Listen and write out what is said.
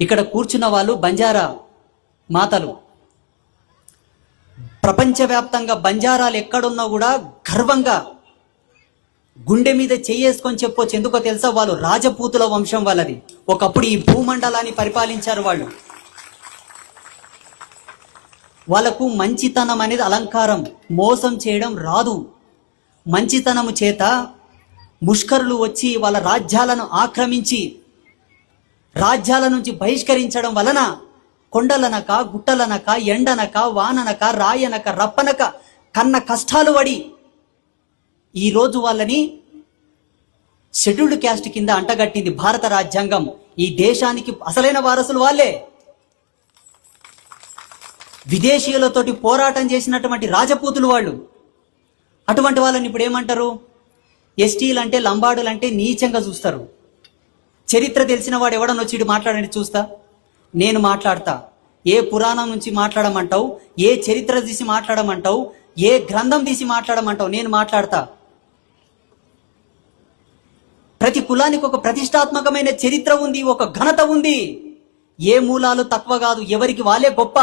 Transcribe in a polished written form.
ఇక్కడ కూర్చున్న వాళ్ళు బంజారా మాతలు. ప్రపంచవ్యాప్తంగా బంజారాలు ఎక్కడున్నా కూడా గర్వంగా గుండె మీద చేసుకొని చెప్పొచ్చు. ఎందుకో తెలుసా? వాళ్ళు రాజపూతుల వంశం వాళ్ళది. ఒకప్పుడు ఈ భూమండలాన్ని పరిపాలించారు వాళ్ళు. వాళ్ళకు మంచితనం అనేది అలంకారం, మోసం చేయడం రాదు. మంచితనము చేత ముష్కరులు వచ్చి వాళ్ళ రాజ్యాలను ఆక్రమించి రాజ్యాల నుంచి బహిష్కరించడం వలన కొండలనక, గుట్టలనక, ఎండనక, వాననక, రాయనక, రప్పనక కన్న కష్టాలు పడి ఈరోజు వాళ్ళని షెడ్యూల్డ్ క్యాస్ట్ కింద అంటగట్టింది భారత రాజ్యాంగం. ఈ దేశానికి అసలైన వారసులు వాళ్ళే. విదేశీయులతోటి పోరాటం చేసినటువంటి రాజపూతులు వాళ్ళు. అటువంటి వాళ్ళని ఇప్పుడు ఏమంటారు? ఎస్టీలు అంటే, లంబాడులు అంటే నీచంగా చూస్తారు. చరిత్ర తెలిసిన వాడు ఎవడన్నా వచ్చి మాట్లాడండి చూస్తా. నేను మాట్లాడతా. ఏ పురాణం నుంచి మాట్లాడమంటావు? ఏ చరిత్ర తీసి మాట్లాడమంటావు? ఏ గ్రంథం తీసి మాట్లాడమంటావు? నేను మాట్లాడతా. ప్రతి కులానికి ఒక ప్రతిష్టాత్మకమైన చరిత్ర ఉంది, ఒక ఘనత ఉంది. ఏ మూలాలు తక్కువ కాదు, ఎవరికి వాళ్ళే గొప్ప.